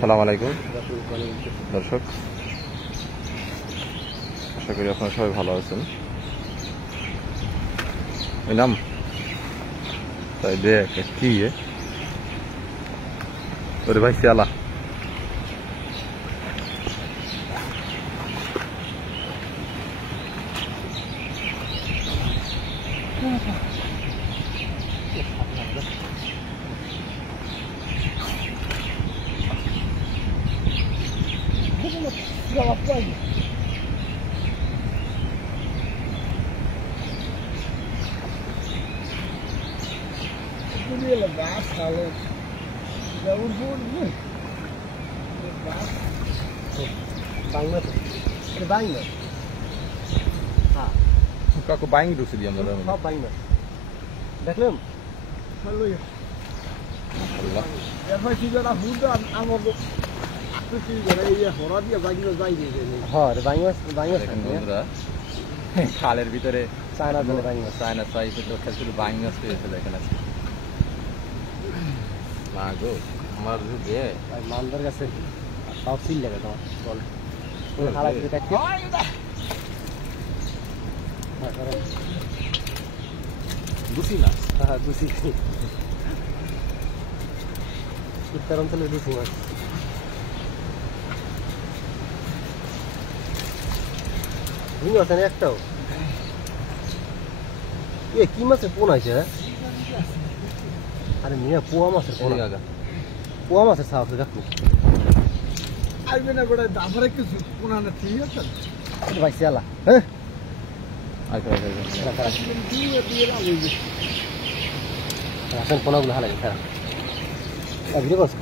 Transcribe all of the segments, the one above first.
সালাম আলাইকুম দর্শক, আশা করি আপনারা সবাই ভালো আছেন। নাম তাই দেখ কি ওরে ভাই সিয়ালা কাকু বাইং ঢুকছে দিয়ে আমরা সব বাইং দেখলাম খালের ভিতরে চায়না চায়না চাই শুধু বাইং মাছ পেয়েছে দেখেন আজকে না গো আমার মালদার কাছে সব সিল লাগে তোমার চল দুসি মাছ, হ্যাঁ দুসি উত্তর অঞ্চলের দুসি মাছ। ভুঙি আছে না একটাও? এ কি মাছের পোনা আছে? আরে মিয়া পোয়া মাছের পোনা, পোয়া মাছের সাহস দেখো আসবে না বেটা দাফারে কিছু পোনা না ঠিক আছে ভাই সিয়ালা। হ্যাঁ আসেন পোনাগুলো হালাই খারাপ ভিডিও করছো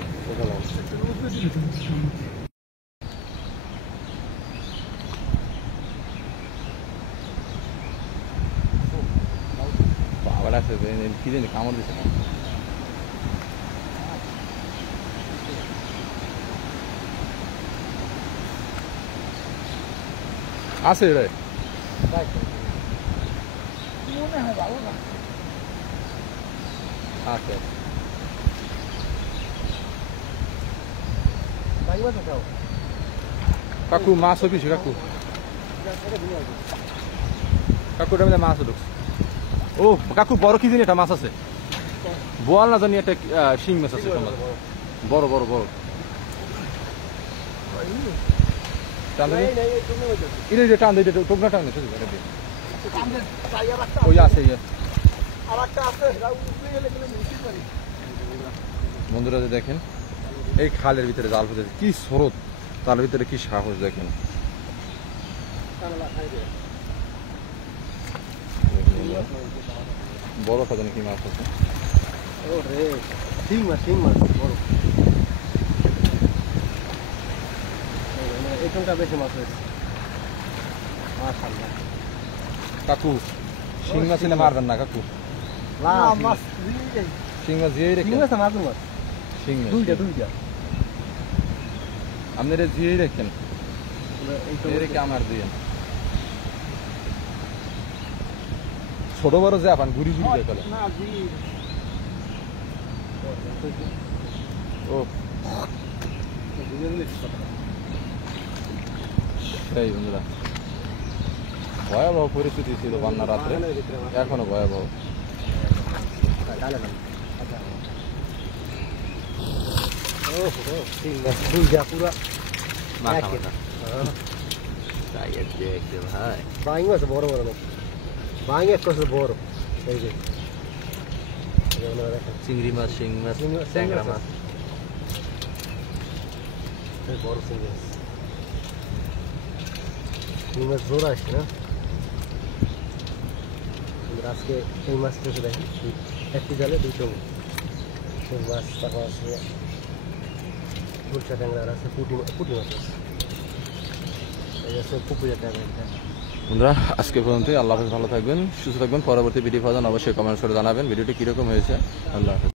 আবার আছে কি জানি কামড় দিচ্ছে না আছে রে মনে হয় ভালো না আছে কাকু মাছও কিছু কাকু কাকুটার মধ্যে মাছও ঢুকছে। ও কাকু বড় কি জানি একটা মাছ আছে, বোয়াল না জানি একটা শিং মাছ আছে বড় বড় বড় টান টোকনা টান ওই আছে বন্ধুরা দেখেন এই খালের ভিতরে জাল ফেলতেছে, কি স্রোত, তার ভিতরে কি সাহস দেখেন। বড় খাদানে কি মাছ আছে শিং মাছ বড় এখানটা বেশি মাছ হয়েছে। কাকু শিং মাছ এনে মারবেন না কাকু, শিং মাছ দিয়ে রেখে শিং দুইটা আপনি দিয়ে রেখেন রেখে আমার দিয়ে ছোট বড় যে আপান ঘুরি ঘুরি দিয়ে ফেলে। ও সেই বন্ধুরা ভয়াবহ পরিস্থিতি ছিল বন্যা রাত্রে, এখনো ভয়াবহ। বড় বড় ভাই এক বড় এই যে চিংড়ি মাছ, শিং মাছ, ট্যাংরা মাছ, বড় চিংড়ি মাছ। চিংড়ি মাছ জোর আসছে না আজকে। এই মাছটা দেখেন একটি জালে দুটো মাছ, তারপর আছে গুলশা ট্যাংরা আছে, পুঁটি মাছ আছে, এই আছে পুকুরের ট্যাংরা। বন্ধুরা আজকে পর্যন্ত, আল্লাহ হাফেজ, ভালো থাকবেন, সুস্থ থাকবেন। পরবর্তী ভিডিও পাওয়ার জন্য অবশ্যই কমেন্টস করে জানাবেন ভিডিওটি কিরকম হয়েছে। আল্লাহ হাফেজ।